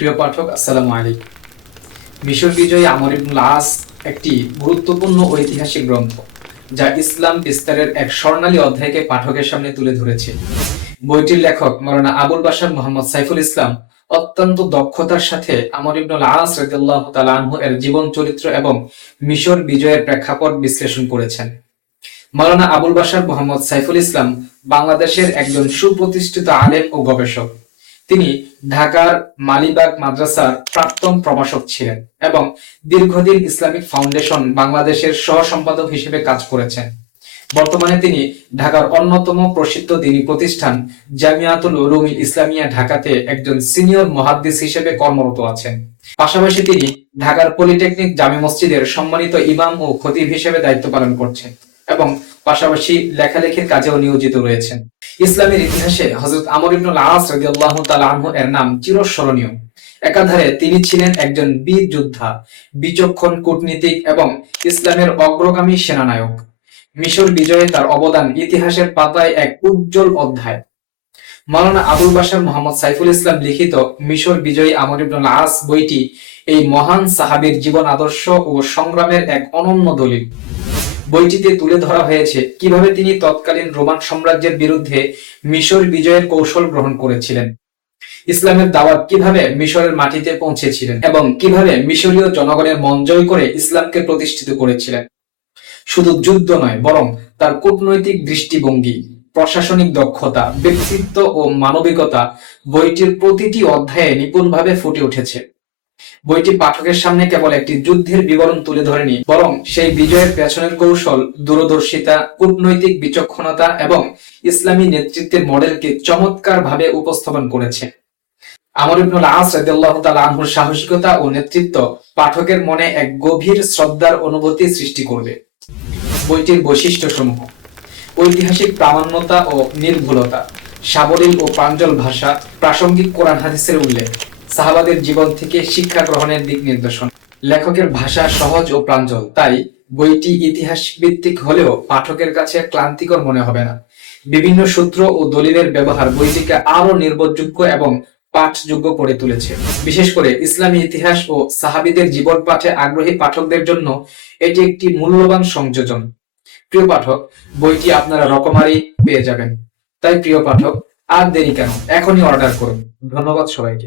প্রিয় পাঠক, আসসালামু আলাইকুম। মিশর বিজয়ী আমর ইবনুল আস একটি গুরুত্বপূর্ণ ঐতিহাসিক গ্রন্থ, যা ইসলাম বিস্তারের এক স্বর্ণালী অধ্যায়কে পাঠকের সামনে তুলে ধরেছে। বইটির লেখক মাওলানা আবুল বাশার মোহাম্মদ সাইফুল ইসলাম অত্যন্ত দক্ষতার সাথে আমর ইবনুল আস রাদিয়াল্লাহু তাআলা আনহু এর জীবন চরিত্র এবং মিশর বিজয়ের প্রেক্ষাপট বিশ্লেষণ করেছেন। মাওলানা আবুল বাশার মোহাম্মদ সাইফুল ইসলাম বাংলাদেশের একজন সুপ্রতিষ্ঠিত আলেম ও গবেষক। তিনি ঢাকার মালিবাগ মাদ্রাসার প্রাক্তন প্রভাষক ছিলেন এবং দীর্ঘদিন ইসলামিক ফাউন্ডেশন বাংলাদেশের সহ সম্পাদক হিসেবে কাজ করেছেন। বর্তমানে তিনি ঢাকার অন্যতম প্রসিদ্ধ দ্বীনি প্রতিষ্ঠান জামিয়াতুল উলুমিল ইসলামিয়া ঢাকাতে একজন সিনিয়র মুহাদ্দিস হিসেবে কর্মরত আছেন। পাশাপাশি তিনি ঢাকার পলিটেকনিক জামে মসজিদের সম্মানিত ইমাম ও খতিব হিসেবে দায়িত্ব পালন করছেন এবং পাশাপাশি লেখালেখির কাজেও নিয়োজিত রয়েছেন। ইসলামের ইতিহাসে হযরত আমর ইবনুল আস রাদিয়াল্লাহু তাআলা আনহু এর নাম চিরস্মরণীয়। একাধারে তিনি ছিলেন একজন বীর যোদ্ধা, বিচক্ষণ কূটনীতিক এবং ইসলামের অগ্রগামী সেনানায়ক। মিশর বিজয়ে তার অবদান ইতিহাসের পাতায় এক উজ্জ্বল অধ্যায়। মাওলানা আবুল বাশার মোহাম্মদ সাইফুল ইসলাম লিখিত মিশর বিজয়ী আমর ইবনুল আস বইটি এই মহান সাহাবীর জীবন আদর্শ ও সংগ্রামের এক অনন্য দলিল। বইটিতে তুলে ধরা হয়েছে কিভাবে তিনি তৎকালীন রোমান সাম্রাজ্যের বিরুদ্ধে মিশর বিজয়ের কৌশল গ্রহণ করেছিলেন, ইসলামের দাওয়াত কিভাবে মিশরের মাটিতে পৌঁছেছিলেন এবং কিভাবে মিশরীয় জনগণের মন জয় করে ইসলামকে প্রতিষ্ঠিত করেছিলেন। শুধু যুদ্ধ নয়, বরং তার কূটনৈতিক দৃষ্টিভঙ্গি, প্রশাসনিক দক্ষতা, ব্যক্তিত্ব ও মানবিকতা বইটির প্রতিটি অধ্যায়ে নিপুণভাবে ফুটে উঠেছে। বইটি পাঠকের সামনে কেবল একটি যুদ্ধের বিবরণ তুলে ধরেনি, বরং সেই বিজয়ের পেছনের কৌশল, দূরদর্শিতা, কূটনৈতিক বিচক্ষণতা এবং ইসলামী নেতৃত্বের মডেলকে চমৎকারভাবে উপস্থাপন করেছে। আমর ইবনুল আস রাদিয়াল্লাহু তাআলা আনহুর সাহসিকতা ও নেতৃত্ব পাঠকের মনে এক গভীর শ্রদ্ধার অনুভূতি সৃষ্টি করবে। বইটির বৈশিষ্ট্যসমূহ: ঐতিহাসিক প্রামাণ্যতা ও নির্ভুলতা, সাবলীল ও প্রাঞ্জল ভাষা, প্রাসঙ্গিক কোরআন হাদিসের উল্লেখ, সাহাবাদের জীবন থেকে শিক্ষা গ্রহণের দিক নির্দেশন। লেখকের ভাষা সহজ ও প্রাঞ্জল, তাই বইটি ইতিহাস ভিত্তিক হলেও পাঠকের কাছে ক্লান্তিকর মনে হবে না। বিভিন্ন সূত্র ও দলিলের ব্যবহার বইটিকে আরো নির্ভরযোগ্য এবং পাঠযোগ্য করে তুলেছে। বিশেষ করে ইসলামী ইতিহাস ও সাহাবীদের জীবন পাঠে আগ্রহী পাঠকদের জন্য এটি একটি মূল্যবান সংযোজন। প্রিয় পাঠক, বইটি আপনারা রকমারি পেয়ে যাবেন। তাই প্রিয় পাঠক, আর দেরি কেন, এখনই অর্ডার করুন। ধন্যবাদ সবাইকে।